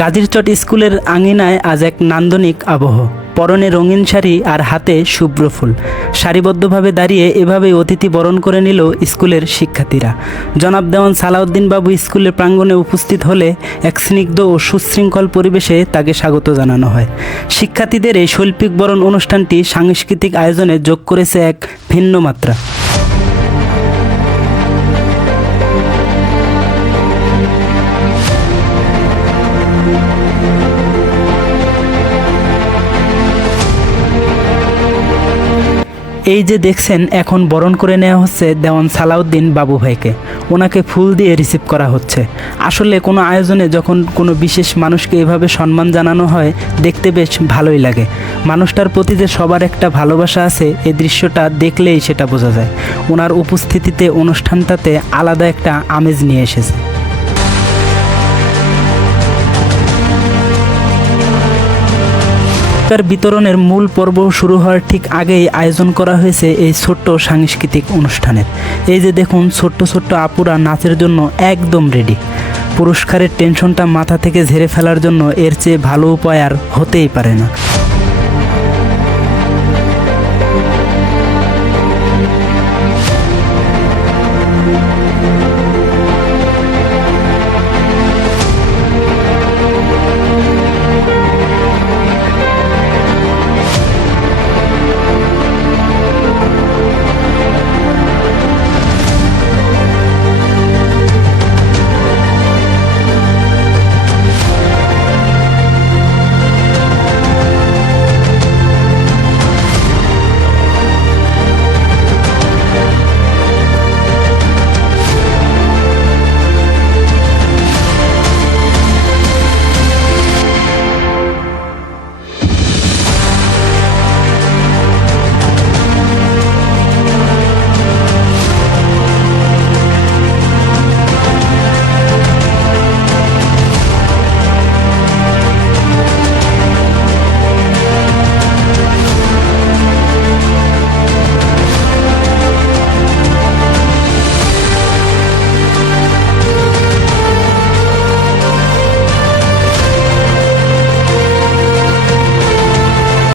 গাজীরচট স্কুলের আঙিনায় আজ এক নান্দনিক আবহ। পরনে রঙিন শাড়ি আর হাতে শুভ্র ফুল। সারিবদ্ধভাবে দাঁড়িয়ে এভাবেই অতিথি বরণ করে নিল স্কুলের শিক্ষার্থীরা। জনাব দেওয়ান সালাউদ্দিন বাবু স্কুলের প্রাঙ্গণে উপস্থিত হলে এক স্নিগ্ধ ও সুশৃঙ্খল পরিবেশে তাকে স্বাগত জানানো হয়। শিক্ষার্থীদের এই শৈল্পিক বরণ অনুষ্ঠানটি সাংস্কৃতিক আয়োজনে যোগ করেছে এক ভিন্ন মাত্রা। এই যে দেখছেন, এখন বরণ করে নেওয়া হচ্ছে দেওয়ান সালাউদ্দিন বাবু ভাইকে। ওনাকে ফুল দিয়ে রিসিভ করা হচ্ছে। আসলে কোনো আয়োজনে যখন কোনো বিশেষ মানুষকে এভাবে সম্মান জানানো হয়, দেখতে বেশ ভালোই লাগে। মানুষটার প্রতি যে সবার একটা ভালোবাসা আছে এই দৃশ্যটা দেখলেই সেটা বোঝা যায়। ওনার উপস্থিতিতে, অনুষ্ঠানটাতে আলাদা একটা আমেজ নিয়ে এসেছে। পুরস্কার বিতরণের মূল পর্ব শুরু হওয়ার ঠিক আগেই আয়োজন করা হয়েছে এই ছোট্ট সাংস্কৃতিক অনুষ্ঠানের এই যে দেখুন, ছোট্ট ছোট্ট আপুরা নাচের জন্য একদম রেডি পুরস্কারের টেনশনটা মাথা থেকে ঝেড়ে ফেলার জন্য এর চেয়ে ভালো উপায় আর হতেই পারে না।